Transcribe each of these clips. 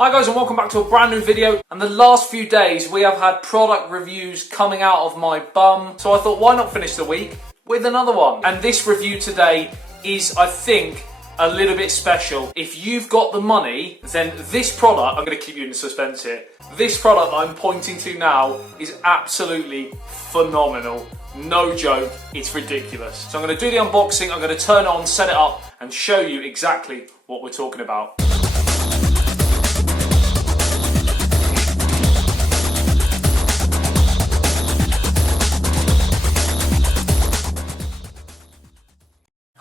Hi guys and welcome back to a brand new video. And the last few days we have had product reviews coming out of my bum. So I thought, why not finish the week with another one? And this review today is, I think, a little bit special. If you've got the money, then this product, I'm going to keep you in suspense here. This product I'm pointing to now is absolutely phenomenal. No joke, it's ridiculous. So I'm going to do the unboxing, I'm going to turn it on, set it up, and show you exactly what we're talking about.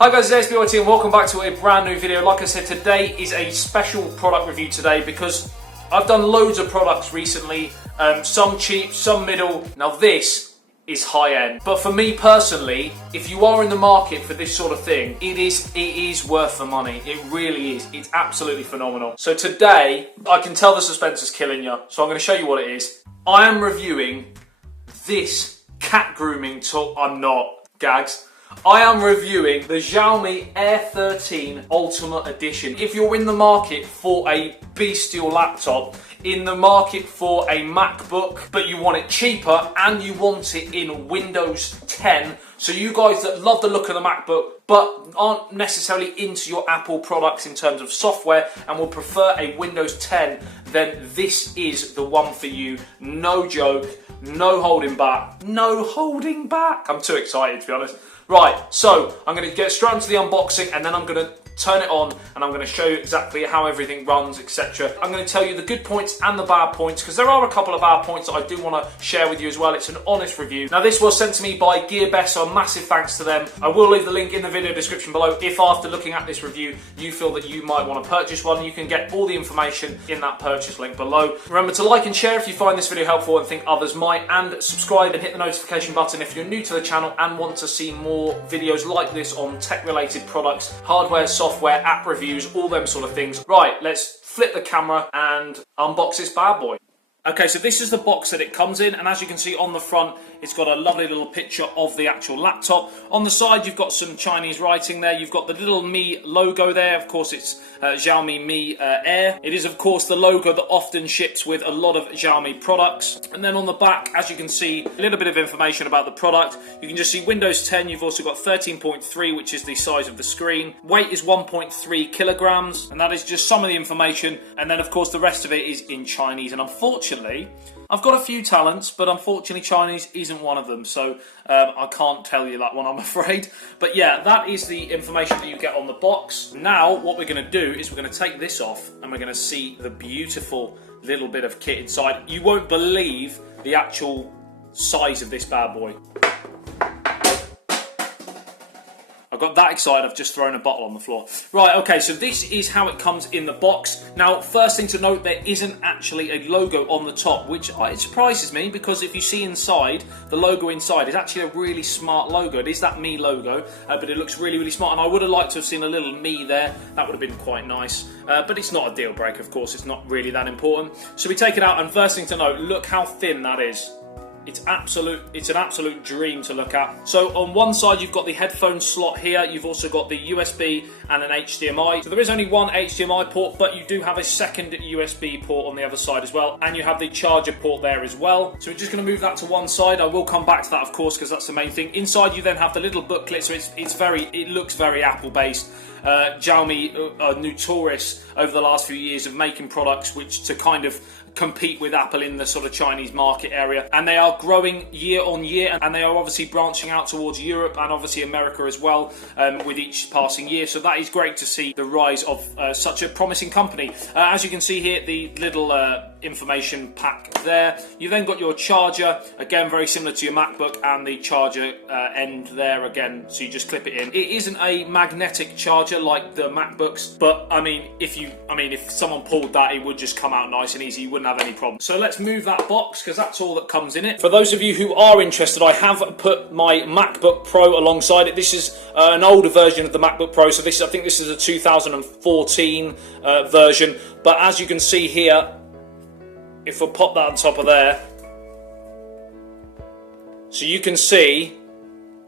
Hi guys, it's ASBYT and welcome back to a brand new video. Like I said, today is a special product review today because I've done loads of products recently, some cheap, some middle. Now this is high end, but for me personally, if you are in the market for this sort of thing, it is worth the money. It really is. It's absolutely phenomenal. So today, I can tell the suspense is killing you, so I'm going to show you what it is. I am reviewing this cat grooming tool. I'm not, gags. I am reviewing the Xiaomi Air 13 Ultimate Edition. If you're in the market for a bestial laptop, in the market for a MacBook, but you want it cheaper and you want it in Windows 10, so you guys that love the look of the MacBook but aren't necessarily into your Apple products in terms of software and would prefer a Windows 10, then this is the one for you. No joke, no holding back. No holding back. I'm too excited to be honest. Right, so I'm going to get straight into the unboxing and then I'm going to turn it on and I'm going to show you exactly how everything runs, etc. I'm going to tell you the good points and the bad points because there are a couple of bad points that I do want to share with you as well. It's an honest review. Now this was sent to me by GearBest, so a massive thanks to them. I will leave the link in the video description below. If after looking at this review you feel that you might want to purchase one, you can get all the information in that purchase link below. Remember to like and share if you find this video helpful and think others might, and subscribe and hit the notification button if you're new to the channel and want to see more videos like this on tech related products, hardware, software, app reviews, all them sort of things. Right, let's flip the camera and unbox this bad boy. Okay, so this is the box that it comes in, and as you can see on the front, it's got a lovely little picture of the actual laptop. On the side, you've got some Chinese writing there. You've got the little Mi logo there. Of course, it's Xiaomi Mi Air. It is, of course, the logo that often ships with a lot of Xiaomi products. And then on the back, as you can see, a little bit of information about the product. You can just see Windows 10. You've also got 13.3, which is the size of the screen. Weight is 1.3 kilograms, and that is just some of the information. And then, of course, the rest of it is in Chinese. And unfortunately, I've got a few talents, but unfortunately Chinese isn't one of them, so I can't tell you that one, I'm afraid. But yeah, that is the information that you get on the box. Now, what we're going to do is we're going to take this off and we're going to see the beautiful little bit of kit inside. You won't believe the actual size of this bad boy. I got that excited, I've just thrown a bottle on the floor. Right, okay, so this is how it comes in the box. Now, first thing to note, there isn't actually a logo on the top, which it surprises me because if you see inside, the logo inside is actually a really smart logo. It is that Mi logo, but it looks really, really smart, and I would have liked to have seen a little Mi there. That would have been quite nice, but it's not a deal breaker, of course. It's not really that important. So we take it out, and first thing to note, look how thin that is. It's an absolute dream to look at. So on one side you've got the headphone slot here, you've also got the USB and an HDMI. So there is only one HDMI port, but you do have a second USB port on the other side as well, and you have the charger port there as well. So we're just going to move that to one side. I will come back to that, of course, because that's the main thing. Inside you then have the little booklet, so it looks very Apple based. Xiaomi are notorious over the last few years of making products which to kind of compete with Apple in the sort of Chinese market area, and they are growing year on year, and they are obviously branching out towards Europe and obviously America as well with each passing year. So that is great to see the rise of such a promising company. As you can see here, the little information pack there. You then got your charger, again very similar to your MacBook, and the charger end there again, so you just clip it in. It isn't a magnetic charger like the MacBooks, but I mean if someone pulled that, it would just come out nice and easy. You wouldn't have any problem. So let's move that box because that's all that comes in it. For those of you who are interested, I have put my MacBook Pro alongside it. This is an older version of the MacBook Pro, so I think this is a 2014 version, but as you can see here, if I pop that on top of there, so you can see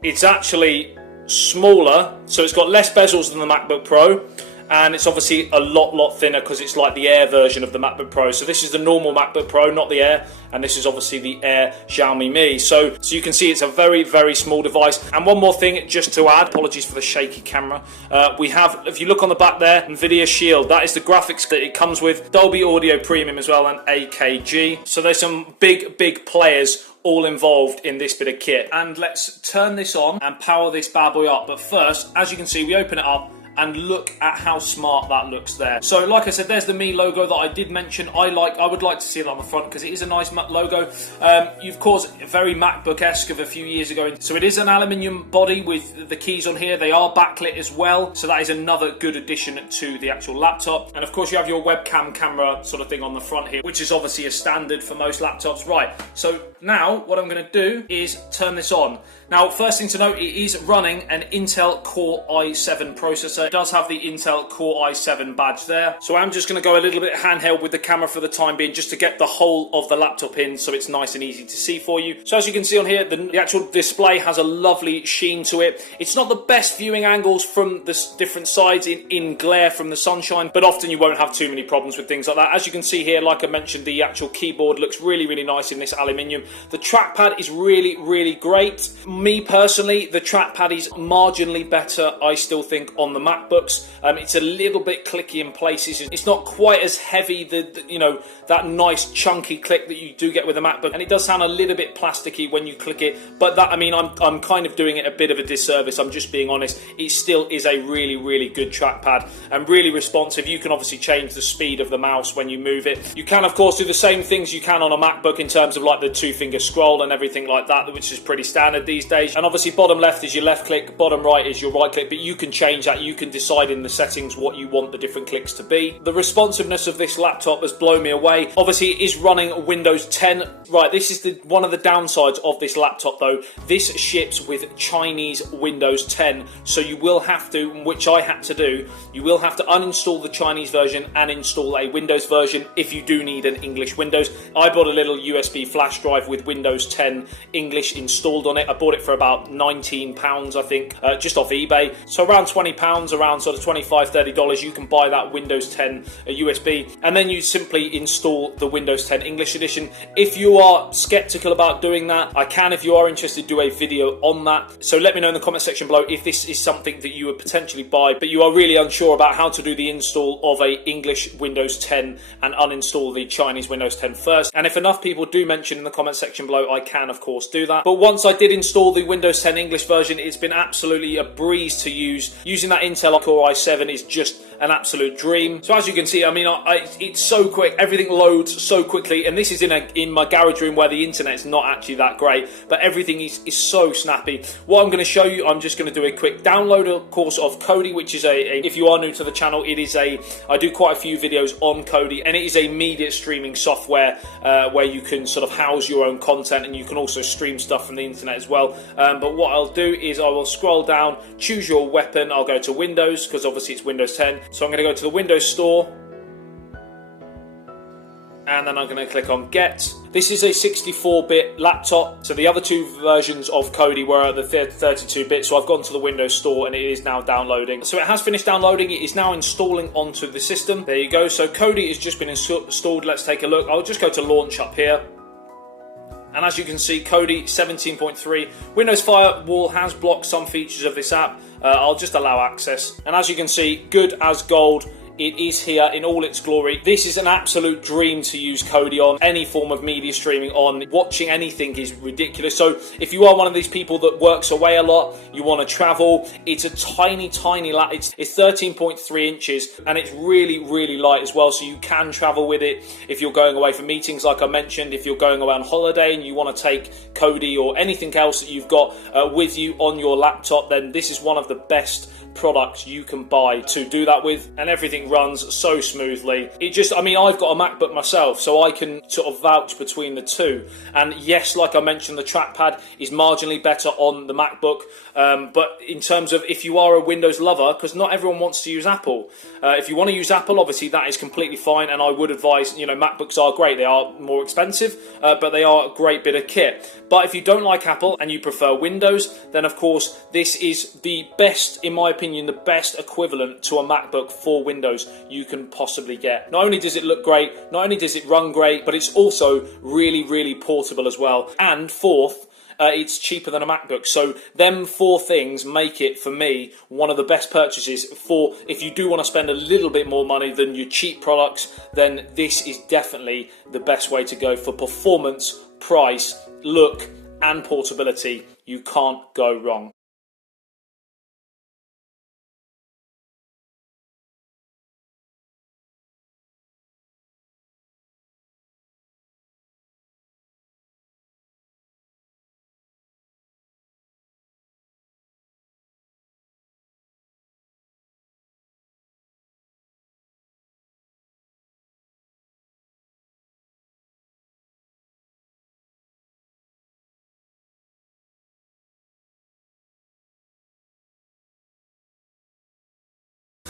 it's actually smaller, so it's got less bezels than the MacBook Pro, and it's obviously a lot thinner because it's like the Air version of the MacBook Pro. So this is the normal MacBook Pro, not the Air, and this is obviously the Air Xiaomi Mi. So you can see it's a very small device. And one more thing just to add, apologies for the shaky camera, we have, if you look on the back there, NVIDIA Shield. That is the graphics that it comes with, Dolby Audio Premium as well, and AKG. So there's some big players all involved in this bit of kit. And let's turn this on and power this bad boy up. But first, as you can see, we open it up and look at how smart that looks there. So like I said, there's the Mi logo that I did mention. I would like to see it on the front because it is a nice logo. Of course, very MacBook-esque of a few years ago. So it is an aluminium body with the keys on here. They are backlit as well. So that is another good addition to the actual laptop. And of course, you have your webcam camera sort of thing on the front here, which is obviously a standard for most laptops. Right, so now what I'm going to do is turn this on. Now, first thing to note, it is running an Intel Core i7 processor. It does have the Intel Core i7 badge there. So I'm just going to go a little bit handheld with the camera for the time being, just to get the whole of the laptop in so it's nice and easy to see for you. So as you can see on here, the actual display has a lovely sheen to it. It's not the best viewing angles from the different sides in glare from the sunshine, but often you won't have too many problems with things like that. As you can see here, like I mentioned, the actual keyboard looks really nice in this aluminium. The trackpad is really great. Me personally, the trackpad is marginally better, I still think, on the MacBooks. It's a little bit clicky in places. It's not quite as heavy, you know, that nice chunky click that you do get with a MacBook, and it does sound a little bit plasticky when you click it. But that, I mean, I'm kind of doing it a bit of a disservice. I'm just being honest. It still is a really good trackpad and really responsive. You can obviously change the speed of the mouse when you move it. You can, of course, do the same things you can on a MacBook in terms of like the 2-finger scroll and everything like that, which is pretty standard these days. And obviously bottom left is your left click, bottom right is your right click, but you can change that. You can decide in the settings what you want the different clicks to be. The responsiveness of this laptop has blown me away. Obviously it is running Windows 10. Right, this is one of the downsides of this laptop though. This ships with Chinese Windows 10, so you will have to, which I had to do, you will have to uninstall the Chinese version and install a Windows version if you do need an English Windows. I bought a little USB flash drive with Windows 10 English installed on it. I bought it for about £19, I think, just off eBay. So around £20, around sort of $25–30, you can buy that Windows 10 USB, and then you simply install the Windows 10 English edition. If you are skeptical about doing that, I can, if you are interested, do a video on that. So let me know in the comment section below if this is something that you would potentially buy, but you are really unsure about how to do the install of a English Windows 10 and uninstall the Chinese Windows 10 first. And if enough people do mention in the comment section below, I can of course do that. But once I did install the Windows 10 English version, it's been absolutely a breeze to use. Using that Intel Core i7 is just an absolute dream. So as you can see, I mean, it's so quick. Everything loads so quickly, and this is in my garage room where the internet's not actually that great, but everything is so snappy. What I'm going to show you, I'm just going to do a quick download, of course, of Kodi, which is if you are new to the channel, I do quite a few videos on Kodi, and it is a media streaming software where you can sort of house your own content, and you can also stream stuff from the internet as well. But what I'll do is I will scroll down, choose your weapon. I'll go to Windows because obviously it's Windows 10. So I'm going to go to the Windows Store, and then I'm going to click on Get. This is a 64-bit laptop, so the other two versions of Kodi were the 32-bit, so I've gone to the Windows Store and it is now downloading. So it has finished downloading, it is now installing onto the system. There you go, so Kodi has just been installed. Let's take a look. I'll just go to Launch up here. And as you can see, Kodi 17.3. Windows Firewall has blocked some features of this app. I'll just allow access. And as you can see, good as gold. It is here in all its glory. This is an absolute dream to use Kodi on. Any form of media streaming on. Watching anything is ridiculous. So if you are one of these people that works away a lot, you want to travel, it's a tiny lap. It's 13.3 inches, and it's really light as well, so you can travel with it if you're going away for meetings, like I mentioned. If you're going away on holiday and you want to take Kodi or anything else that you've got with you on your laptop, then this is one of the best products you can buy to do that with, and everything runs so smoothly. It just, I mean, I've got a MacBook myself, so I can sort of vouch between the two. And yes, like I mentioned, the trackpad is marginally better on the MacBook, but in terms of if you are a Windows lover, because not everyone wants to use Apple. If you want to use Apple, obviously that is completely fine, and I would advise, you know, MacBooks are great. They are more expensive, but they are a great bit of kit. But if you don't like Apple and you prefer Windows, then of course this is the best, in my opinion, opinion, the best equivalent to a MacBook for Windows you can possibly get. Not only does it look great, not only does it run great, but it's also really, really portable as well. And fourth, it's cheaper than a MacBook. So them four things make it, for me, one of the best purchases for if you do want to spend a little bit more money than your cheap products, then this is definitely the best way to go for performance, price, look, and portability. You can't go wrong.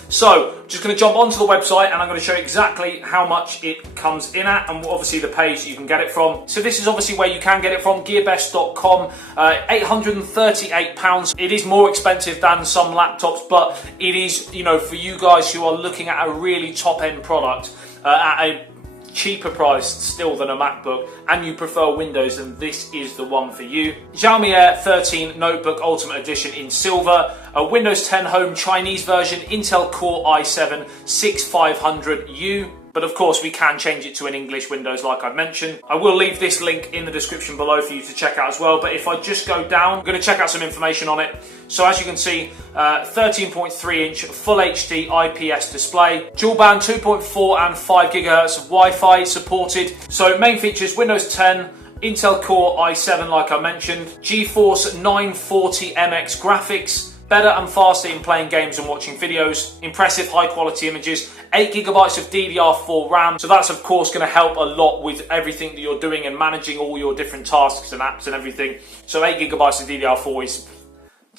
So, just going to jump onto the website and I'm going to show you exactly how much it comes in at and obviously the page that you can get it from. So this is obviously where you can get it from, gearbest.com, £838. It is more expensive than some laptops, but it is, you know, for you guys who are looking at a really top-end product at a cheaper price still than a MacBook and you prefer Windows, then this is the one for you. Xiaomi Air 13 Notebook Ultimate Edition in silver, a Windows 10 Home Chinese version, Intel Core i7 6500U. But of course we can change it to an English Windows like I mentioned. I will leave this link in the description below for you to check out as well. But if I just go down, I'm going to check out some information on it. So as you can see, 13.3 inch Full HD IPS display, dual band 2.4 and 5 GHz of Wi-Fi supported. So main features, Windows 10, Intel Core i7 like I mentioned, GeForce 940MX graphics, better and faster in playing games and watching videos, impressive high quality images, 8GB of DDR4 RAM, so that's of course going to help a lot with everything that you're doing and managing all your different tasks and apps and everything. So 8GB of DDR4 is,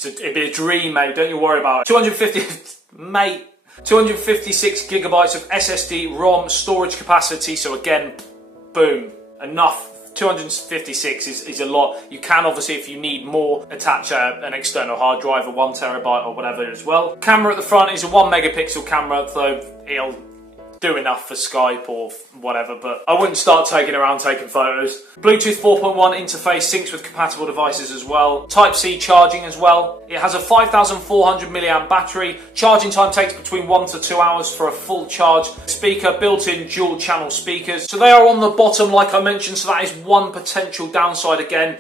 it'd be a dream, mate, don't you worry about it. 256GB of SSD ROM storage capacity, so again, boom, enough. 256 is a lot. You can obviously, if you need more, attach an external hard drive, a 1TB or whatever as well. Camera at the front is a 1 megapixel camera, so it'll do enough for Skype or whatever, but I wouldn't start taking around taking photos. Bluetooth 4.1 interface syncs with compatible devices as well. Type-C charging as well. It has a 5,400 mAh battery. Charging time takes between 1 to 2 hours for a full charge. Speaker, built-in dual channel speakers. So they are on the bottom like I mentioned, so that is one potential downside again.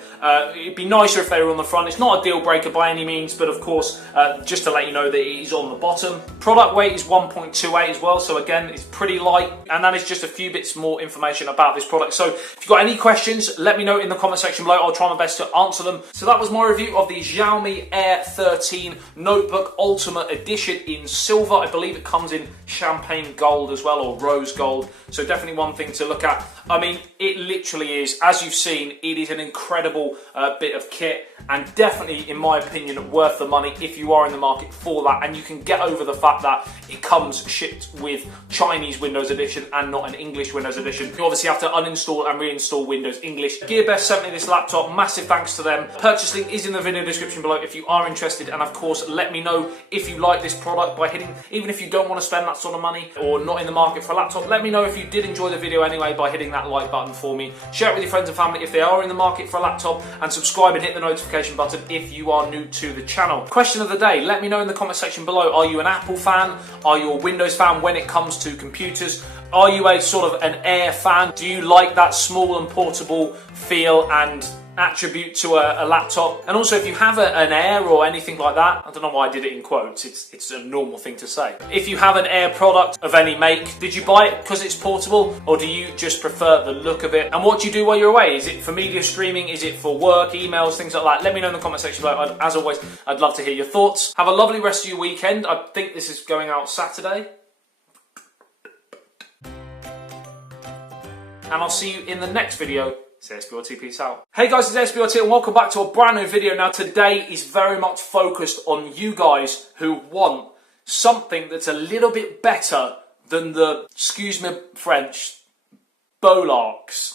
It'd be nicer if they were on the front. It's not a deal breaker by any means, but of course, just to let you know that it is on the bottom. Product weight is 1.28 as well, so again, it's pretty light, and that is just a few bits more information about this product. So if you've got any questions, let me know in the comment section below. I'll try my best to answer them. So that was my review of the Xiaomi Air 13 Notebook Ultimate Edition in silver. I believe it comes in champagne gold as well, or rose gold, so definitely one thing to look at. I mean, it literally is, as you've seen, it is an incredible bit of kit, and definitely, in my opinion, worth the money if you are in the market for that, and you can get over the fact that it comes shipped with Chinese Windows Edition and not an English Windows Edition. You obviously have to uninstall and reinstall Windows English. Gearbest sent me this laptop, massive thanks to them. Purchase link is in the video description below if you are interested, and of course let me know if you like this product by hitting, even if you don't want to spend that sort of money or not in the market for a laptop, let me know if you did enjoy the video anyway by hitting that like button for me. Share it with your friends and family if they are in the market for a laptop, and subscribe and hit the notification button if you are new to the channel. Question of the day, let me know in the comment section below. Are you an Apple fan? Are you a Windows fan when it comes to computers? Are you a sort of an Air fan? Do you like that small and portable feel and attribute to a laptop? And also, if you have an Air or anything like that, I don't know why I did it in quotes, it's a normal thing to say. If you have an Air product of any make, did you buy it because it's portable, or do you just prefer the look of it? And what do you do while you're away? Is it for media streaming? Is it for work, emails, things like that? Let me know in the comment section below. As always, I'd love to hear your thoughts. Have a lovely rest of your weekend. I think this is going out Saturday. And I'll see you in the next video. It's ASBYT, peace out. Hey guys, it's ASBYT and welcome back to a brand new video. Now today is very much focused on you guys who want something that's a little bit better than the, excuse me French, bollocks.